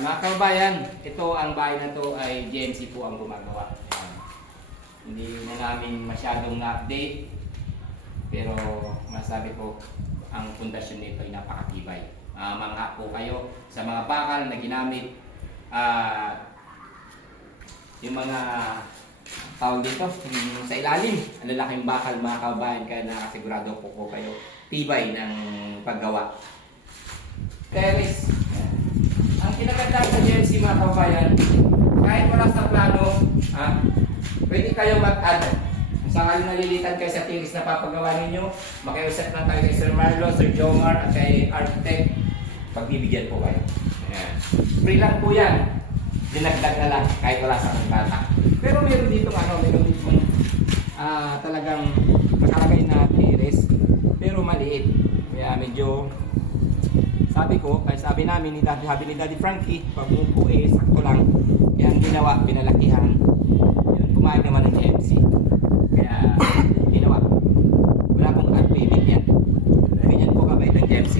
Mga kababayan, ito ang bahay na to ay GMC po ang gumagawa. Ayan. Hindi na namin masyadong na-update, pero masabi ko, ang pundasyon nito ay napakatibay. Mangha po kayo sa mga bakal na ginamit, yung mga tawag dito, sa ilalim, ang lalaking bakal mga kababayan, kaya nakasigurado po kayo tibay ng paggawa. Terrace. Ang kinagandang sa GMC mga kababayan, kahit wala sa plano, pwede kayo mag-add. Kung sakaling nalilitan kayo sa terrace na papagawa ninyo, makiusap lang tayo kay Sir Marlo, Sir Jomar, at kay Architect. Pagbibigyan po kayo. Ayan. Free lang po yan. Dinagdag na lang kahit wala sa kontrata. Pero meron dito talagang nakalagay na terrace, pero maliit. Kaya medyo sabi namin ni Daddy Frankie, pag umupo sakto lang. Kaya ang ginawa, pinalakihan. Yun, pumayag naman ng GMC. Kaya ginawa. Wala pong payment yan. Ganyan po kabait ng GMC.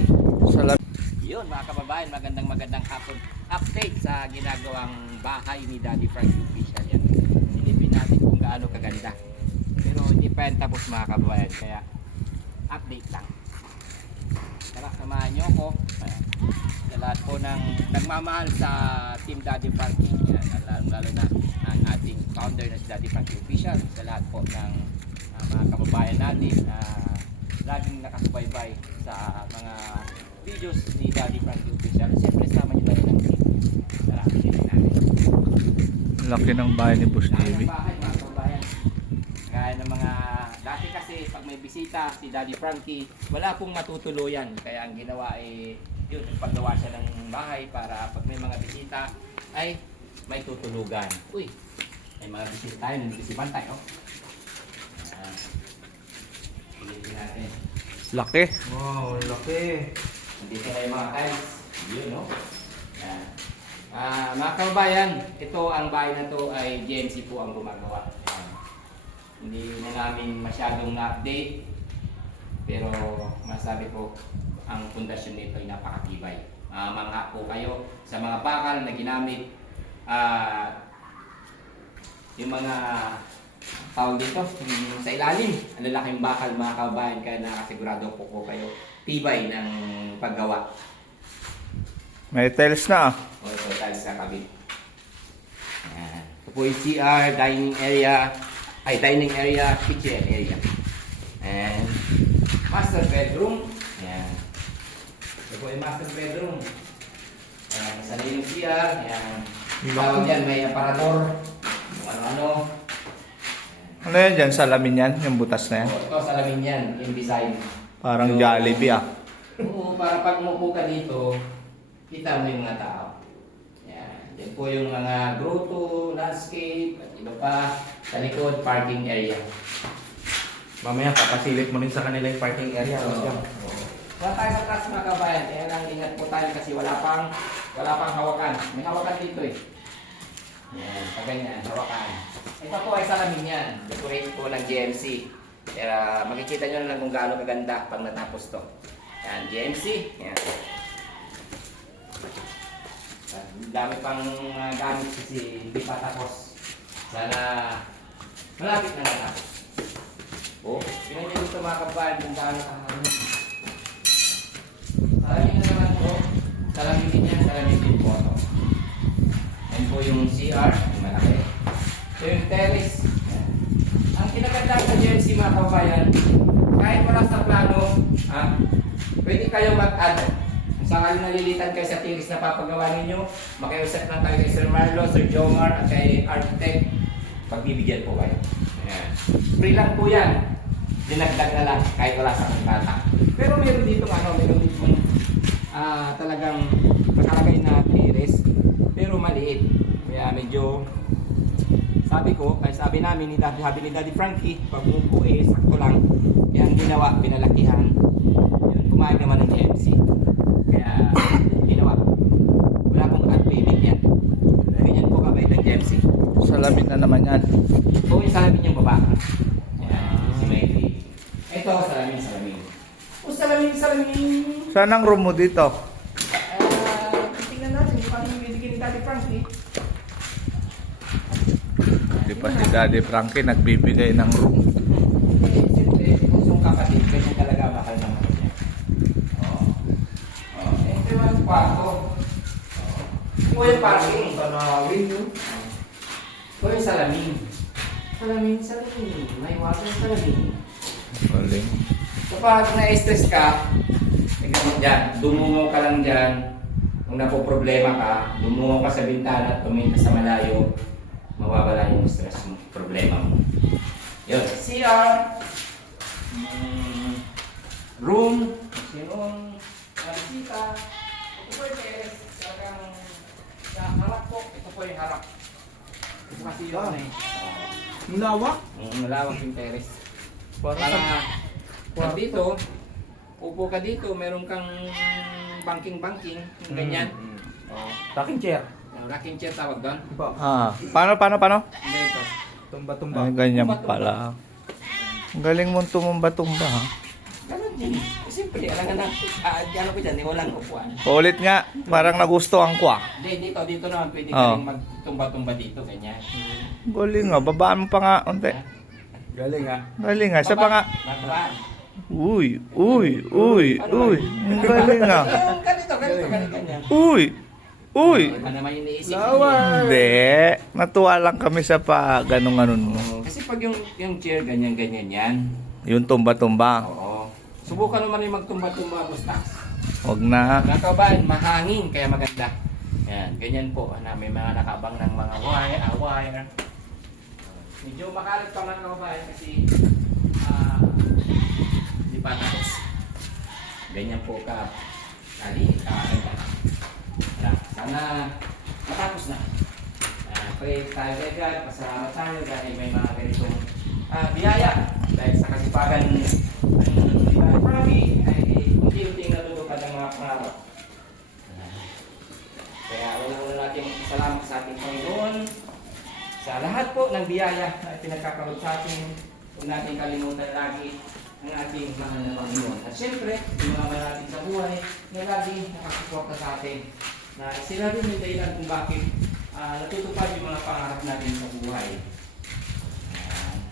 Yun mga kababayan, magandang hapon. Update sa ginagawang bahay ni Daddy Frankie Official yan. Silipin natin kung gaano kaganda. Pero hindi pa yan tapos mga kababayan. Kaya update lang. Tara, samahan nyo ako sa lahat po ng nagmamahal sa Team Daddy Frankie. Lalo na ang ating founder na si Daddy Frankie Official. Sa lahat po ng mga kababayan natin na laging nakasubaybay sa mga videos ni Daddy Frankie Official. Siyempre sama nyo na rin ang team. Tara, update natin. Laki ng bahay ni Boss Laki TV. ng bahay mga kababayan. Kaya ng mga dati kasi pag may bisita si Daddy Frankie, wala pong matutuluyan. Kaya ang ginawa ay yun, paggawa siya ng bahay para pag may mga bisita ay may tutulugan. Uy, may mga bisita tayo, nandisipan tayo. Pilitin natin. Laki. Wow, laki. Nandito na yung mga tiles. Yun, no? Yan. Mga kababayan, ito ang bahay na to ay GMC po ang gumagawa. Yan. Hindi na namin masyadong na-update, pero masabi ko, ang pundasyon nito ay napakatibay. Mangha po kayo sa mga bakal na ginamit, yung mga tawag dito, sa ilalim, ang lalaking bakal mga kababayan, kaya nakasigurado po kayo tibay ng paggawa. May tiles na O ito, tiles sa kabit. Ayan. Ito po yung CR, dining area, kitchen area. And master bedroom. Ayan. Ito po yung master bedroom. Ayan, isa na yung CR. Ayan. Tawag dyan, may aparador. Kung ano-ano. Ano yan dyan? Salamin yan? Yung butas na yan? Ito, salamin yan, yung design. Parang So, Jollibee Oo, para pag umupo ka dito, kita mo yung mga tao. Yan. Yan po yung mga grotto, landscape, at iba pa. Sa likod, parking area. Mamaya papasilip mo rin sa kanila yung parking area. Wala tayo sa taas mga kabayan, kaya lang ingat po tayo kasi wala pang hawakan. May hawakan dito eh. Yan, pag ganyan, hawakan. Ito po ay salamin yan. Decorate po ng GMC. Kaya makikita nyo na lang kung gaano kaganda pag natapos to. Yan, GMC. Yan. Dami pang gamit kasi hindi pa tapos. Sana malapit na natapos. Pinanyan dito mga kabayan kung gaano kahangin. Salamin na naman po. Salamin din yan, salamin din po ito. Yan po yung CR, yung malaki. So yung terrace. Yan. Ang kinagandang sa GMC mga kabayan, kahit wala sa plano, pwede kayo mag-add. Kung sakaling nalilitan kayo sa terrace na papagawa ninyo, makiusap lang tayo kay Sir Marlo, Sir Jomar, at kay Architect. Pagbibigyan po kayo. Ayan. Free lang po yan. Dinagdag na lang kahit wala sa kontrata. Pero meron dito talagang nakalagay na terrace, pero maliit. Kaya medyo sabi namin ni Daddy Frankie, pag umupo sakto lang. Kaya ang ginawa, pinalakihan. Yun, pumayag naman ng GMC. Kaya ginawa. Wala pong payment yan. Ganyan po kabait ng GMC. Salamin na naman yan. O yung salamin yung baba. Ayan, si Mayley. Ito, salamin. O salamin. Saan ang room mo dito? Tingnan natin yung pati binibigyan ni Daddy Frankie. Di pa si Daddy Frankie nagbibigay ng room. Eh, siyempre, pusong kapatid, ganyan talaga mahal ng ano niya. Oo. Oo. Ito yung kwarto. Ito yung parking. Tanawin yun. Ito yung salamin. Salamin. May water salamin. Galing. Kapag na-stress ka, tingnan mo dyan, dumungo ka lang dyan. Kung napoproblema ka, dumungo ka sa bintana at tumingin ka sa malayo, mawawala yung stress mo, problema mo. Yun. CR. Room. Sinong bisita. Ito po yung terrace. Talagang sa harap po. Ito po yung harap. Ito kasi yun eh. Lawak? Malawak yung terrace. Para dito, upo ka dito, meron kang banking, yung ganyan. Oh. Taking chair. Rocking chair tawag doon. Paano? Hindi ito. Tumba-tumba. Ay, ganyan pala. Ang galing mong tumumba-tumba ha. Ganun din. Siyempre, alam nga na, ano ko dyan, walang upuan. Ulit nga, parang nagustuhan ko ah. Hindi, dito naman pwede ka Oh. rin magtumba-tumba dito, ganyan. Galing nga, babaan mo pa nga unti. Galing ah. Galing nga, isa pa nga. Babaan. Uy. Ang galing nga. Yung ganito, ganyan. Uy. Ano naman yung iniisip Flower. Hindi. Natuwa lang kami sa pa ganun-ganun mo. Kasi pag yung chair, ganyan yan. Yung tumba-tumba. Oo. Subukan naman yung magtumba-tumba, Bustas. Huwag na. Mga kabayan, mahangin, kaya maganda. Yan, ganyan po. May mga nakabang ng mga wire. Medyo makalat pa mga kabayan kasi hindi pa tapos. Ganyan po ka. Kakaganda. Sana matapos na. Pray tayo kay God, pasalamat tayo dahil may mga ganitong biyaya. Dahil sa kasipagan ng Frankie ay unti-unting natutupad ang mga pangarap. Kaya una natin salamat sa ating Panginoon sa lahat po ng biyaya na pinagkakaroon sa atin. Huwag natin kalimutan lagi ang ating mahal na Panginoon. At syempre, yung mga mahal natin sa buhay na lagi nakasuporta sa atin. Na sila rin yung dahilan kung bakit natutupad yung mga pangarap natin sa buhay.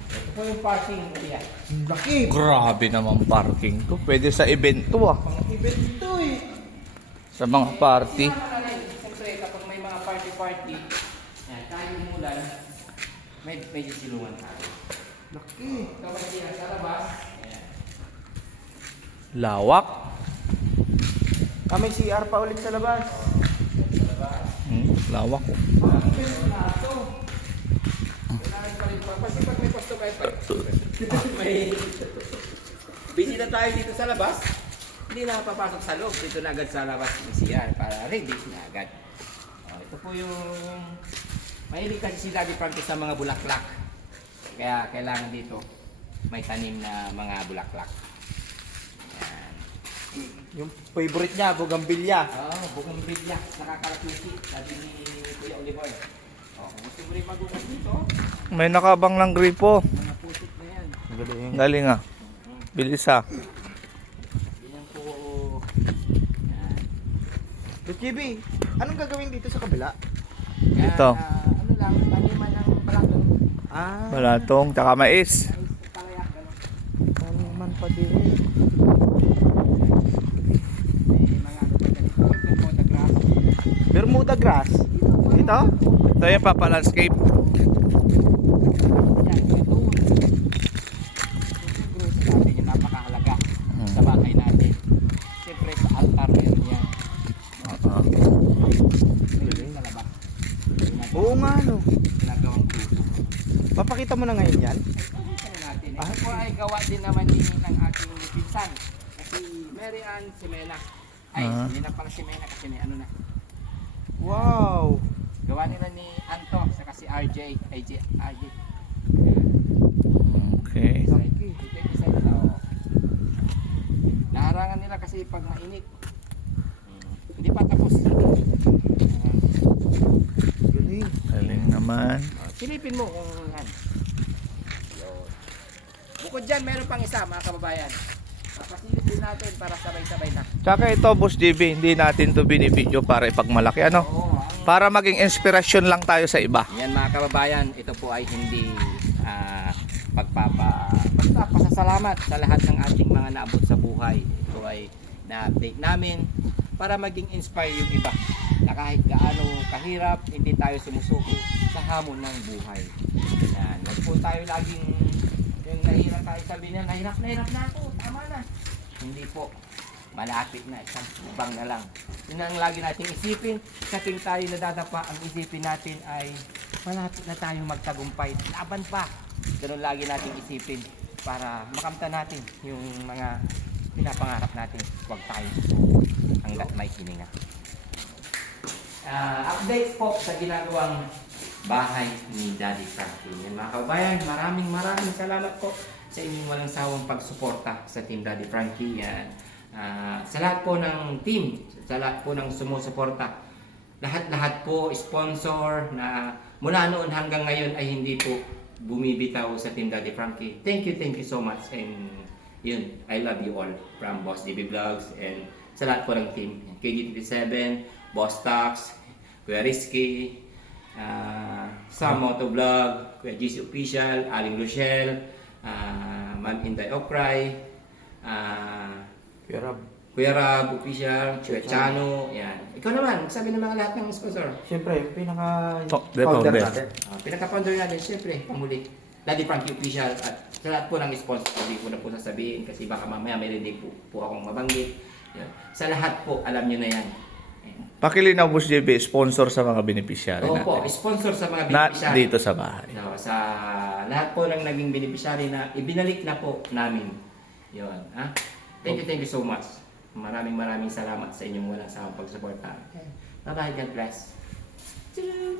Ito po yung parking area. Laki. Grabe naman parking to. Pwede sa event to ah. Pang-event ito eh. Sa mga party. Siyempre, kapag may mga party, tayo mulan, may silungan tayo. Laki. Kapag siya sa labas, Lawak. May CR pa ulit sa labas. Lawak oh. ang best na ito. Kailangan pa rin kasi pag may customer may bisita tayo dito sa labas, hindi na papasok sa loob. Dito na agad sa labas ng CR para ready na agad. Ito po yung mahilig kasi si Daddy Frankie sa mga bulaklak. Kaya kailangan dito may tanim na mga bulaklak. Yan. Yung favorite niya, bugambilya. Bougainvillea. Nakakalakusi. Sabi ni Kuya Oliver. Kung gusto mo rin magugas dito, May nakabang ng gripo. mga pusit na yan. Galing. Galing ah. Bilis ah. Yan po. Yan. JB, anong gagawin dito sa kabila? Ito. Ano lang, taniman ng balakong. Balatong, tsaka mais. Palaya, gano'n. Taniman pa din. May mga ano pa ganito. Bermuda grass. Bermuda grass. Ito? Ito yung papalandscape. Yan, ito. Siguro sa atin yung napakahalaga sa bahay natin. Siyempre sa altar meron yan. Meron sa labas. Oo nga no. Ginagawang grupo. Papakita mo na ngayon yan? Natin. Ito po ay gawa din naman ni ng ating pinsan. Kasi Mary Ann Simena. Ay, hindi na pala Simena kasi may ano na. Wow. Gawa nila ni Anto, saka si RJ. RJ. Okay. Naharangan nila kasi pag mainit. Hindi pa tapos. Galing. Galing naman. Silipin mo kung ano. Bukod dyan, meron pang isa mga kababayan. Papasilipin natin para sabay-sabay na. Tsaka ito, Boss JB, hindi natin to binibidyo para ipagmalaki. Ano? Oo, Para maging inspirasyon lang tayo sa iba. Yan mga kababayan, ito po ay hindi pagpapasalamat sa lahat ng ating mga naabot sa buhay. Ito ay na-update namin para maging inspire yung iba na kahit gaano kahirap, hindi tayo sumusuko sa hamon ng buhay. Yan. Huwag po tayo laging yung nahirap tayo sabihin na nahirap na ako, tama na. Hindi po. Malapit na, isang bang na lang. Yun ang lagi nating isipin. Sa tuwing tayo nadadapa, ang isipin natin ay malapit na tayong magtagumpay. Laban pa. Ganun lagi nating isipin para makamta natin yung mga pinapangarap natin. Huwag tayo hanggat may hininga. Updates po sa ginagawang bahay ni Daddy Frankie. Yan mga kabayan, maraming salamat po sa inyong walang sawang pagsuporta sa Team Daddy Frankie. Yan. Sa lahat po ng team, sa lahat po ng sumusuporta, lahat po sponsor na mula noon hanggang ngayon ay hindi po bumibitaw sa Team Daddy Frankie. Thank you so much, and yun, I love you all from Boss DB Vlogs and sa lahat po ng team, KD27, Boss Tax, Kuya Rizky, Sam Moto Vlog, Kuya GC Official, Aling Luciel, Ma'am Inday Okray, Kuya Rab Official, Kuya Chano, yan. Ikaw naman, sabi ng mga lahat ng sponsor. Siyempre, yung Founder. pinaka-founder natin. Pinaka-founder natin, syempre, pamuli. Daddy Frankie Official at sa lahat po ng sponsor, hindi ko na po sasabihin kasi baka mamaya may hindi po akong mabanggit. Yan. Sa lahat po, alam nyo na yan. Pakilinaw, Boss JB, sponsor sa mga beneficiary Opo, natin. sponsor sa mga Not beneficiary. dito sa bahay. No, sa lahat po ng naging beneficiary na ibinalik na po namin. Yun. Ha? Thank you so much. Maraming salamat sa inyong walang sawang pagsuporta. Okay. Bye-bye, God bless. Okay.